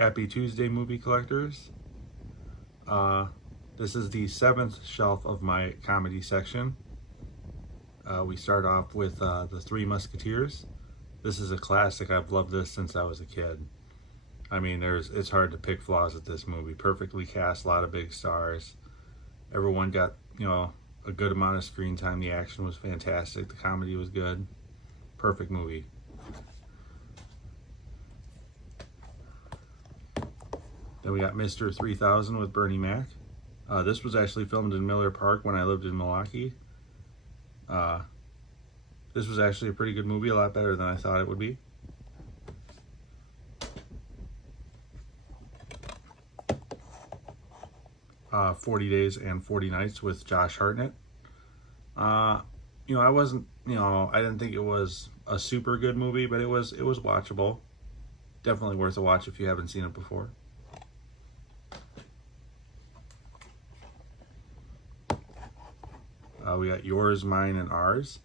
Happy Tuesday, movie collectors. This is the 7th shelf of my comedy section. We start off with The Three Musketeers. This is a classic. I've loved this since I was a kid. I mean, it's hard to pick flaws at this movie. Perfectly cast, a lot of big stars. Everyone got, a good amount of screen time. The action was fantastic. The comedy was good. Perfect movie. Then we got Mr. 3000 with Bernie Mac. This was actually filmed in Miller Park when I lived in Milwaukee. This was actually a pretty good movie, a lot better than I thought it would be. Uh, 40 Days and 40 Nights with Josh Hartnett. I wasn't, I didn't think it was a super good movie, but it was watchable. Definitely worth a watch if you haven't seen it before. We got Yours, Mine, and Ours.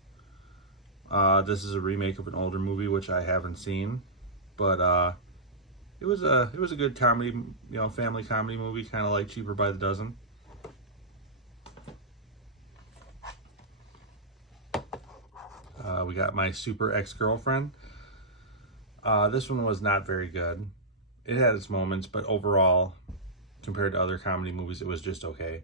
This is a remake of an older movie which I haven't seen, but it was a good comedy, family comedy movie, kind of like Cheaper by the Dozen. We got My Super Ex-Girlfriend. This one was not very good. It had its moments, but overall, compared to other comedy movies, it was just okay.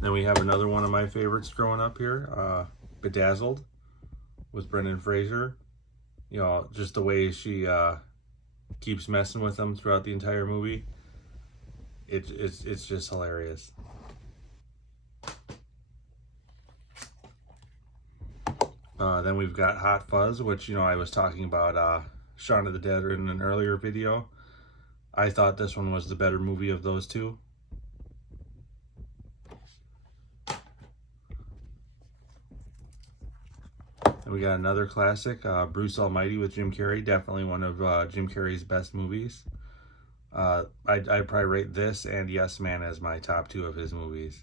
Then we have another one of my favorites growing up here, Bedazzled, with Brendan Fraser. Just the way she keeps messing with him throughout the entire movie. It's just hilarious. Then we've got Hot Fuzz, which, I was talking about Shaun of the Dead in an earlier video. I thought this one was the better movie of those two. And we got another classic, Bruce Almighty with Jim Carrey. Definitely one of Jim Carrey's best movies. I'd probably rate this and Yes Man as my top two of his movies.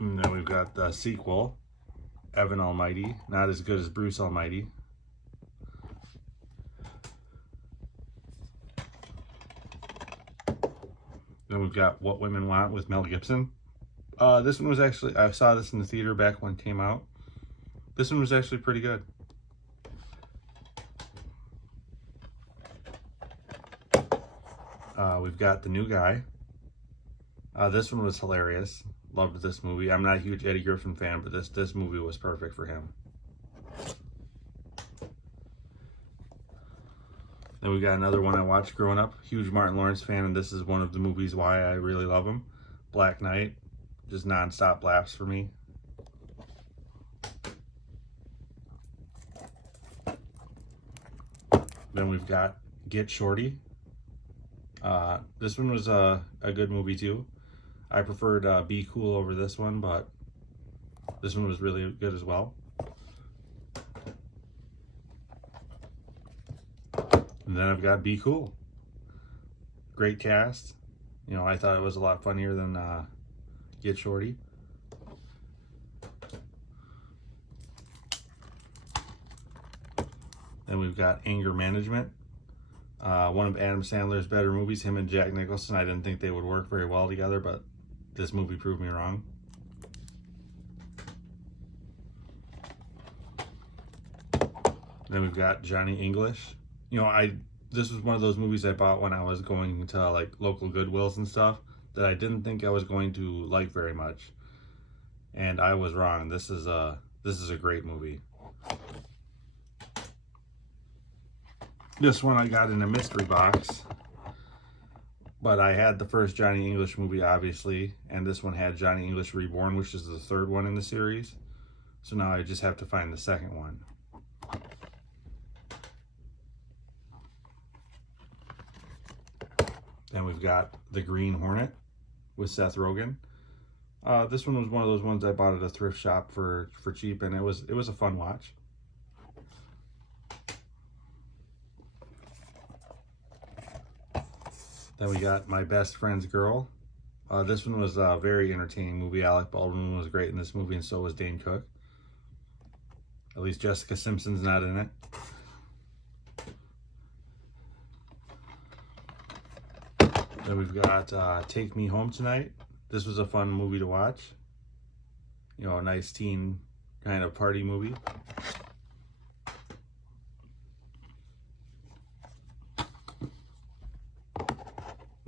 And then we've got the sequel, Evan Almighty. Not as good as Bruce Almighty. Then we've got What Women Want with Mel Gibson. This one was actually, I saw this in the theater back when it came out. This one was actually pretty good. We've got The New Guy. This one was hilarious. Loved this movie. I'm not a huge Eddie Griffin fan, but this movie was perfect for him. Then we got another one I watched growing up. Huge Martin Lawrence fan, and this is one of the movies why I really love him. Black Knight. Just non-stop laughs for me. Then we've got Get Shorty. This one was a good movie too. I preferred Be Cool over this one, but this one was really good as well. And then I've got Be Cool. Great cast. I thought it was a lot funnier than Get Shorty. Then we've got Anger Management. One of Adam Sandler's better movies, him and Jack Nicholson. I didn't think they would work very well together, but this movie proved me wrong. Then we've got Johnny English. This was one of those movies I bought when I was going to like local Goodwills and stuff that I didn't think I was going to like very much, and I was wrong. This is a great movie. This one I got in a mystery box, but I had the first Johnny English movie, obviously, and this one had Johnny English Reborn, which is the third one in the series. So now I just have to find the second one. Then we've got The Green Hornet with Seth Rogen. This one was one of those ones I bought at a thrift shop for cheap, and it was a fun watch. Then we got My Best Friend's Girl. This one was a very entertaining movie. Alec Baldwin was great in this movie, and so was Dane Cook. At least Jessica Simpson's not in it. Then we've got Take Me Home Tonight. This was a fun movie to watch. You know, a nice teen kind of party movie.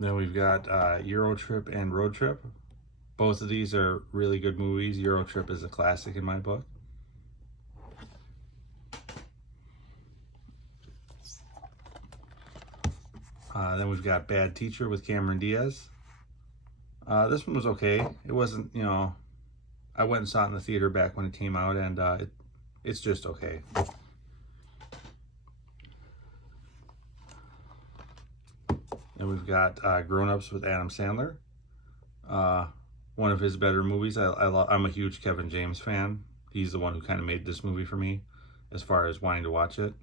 Then we've got Euro Trip and Road Trip. Both of these are really good movies. Euro Trip is a classic in my book. Then we've got Bad Teacher with Cameron Diaz. This one was okay. It wasn't, you know, I went and saw it in the theater back when it came out, and it's just okay. And we've got Grown Ups with Adam Sandler. One of his better movies. I'm a huge Kevin James fan. He's the one who kind of made this movie for me as far as wanting to watch it.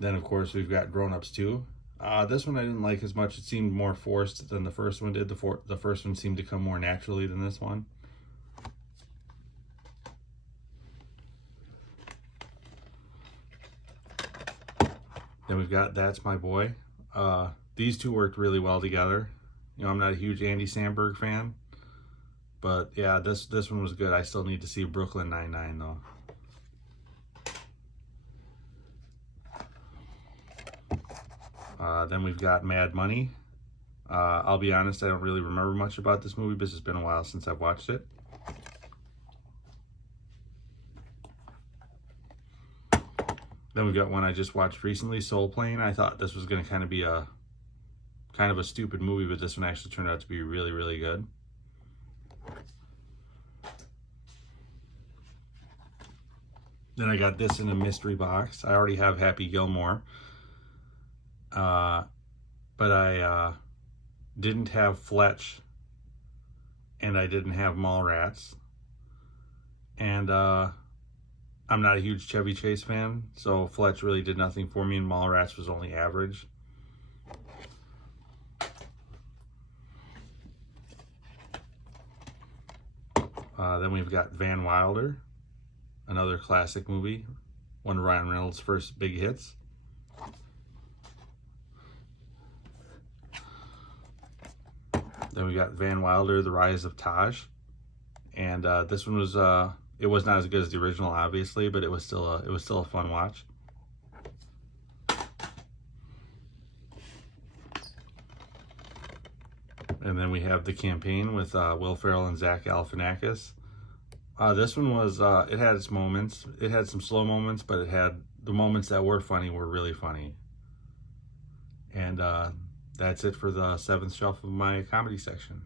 Then, of course, we've got Grown Ups 2. This one I didn't like as much. It seemed more forced than the first one did. The first one seemed to come more naturally than this one. Then we've got That's My Boy. These two worked really well together. You know, I'm not a huge Andy Samberg fan, but yeah, this one was good. I still need to see Brooklyn Nine-Nine though. Then we've got Mad Money. I'll be honest, I don't really remember much about this movie because it's been a while since I've watched it. Then we've got one I just watched recently, Soul Plane. I thought this was going to kind of be a stupid movie, but this one actually turned out to be really, really good. Then I got this in a mystery box. I already have Happy Gilmore. But I didn't have Fletch, and I didn't have Mallrats, and I'm not a huge Chevy Chase fan, so Fletch really did nothing for me, and Mallrats was only average. Then we've got Van Wilder, another classic movie, one of Ryan Reynolds' first big hits. Then we got Van Wilder, The Rise of Taj, and this one was it was not as good as the original, obviously, but it was still a fun watch. And then we have The Campaign with Will Ferrell and Zach Galifianakis. This one was it had its moments. It had some slow moments, but it had the moments that were funny were really funny. And that's it for the 7th shelf of my comedy section.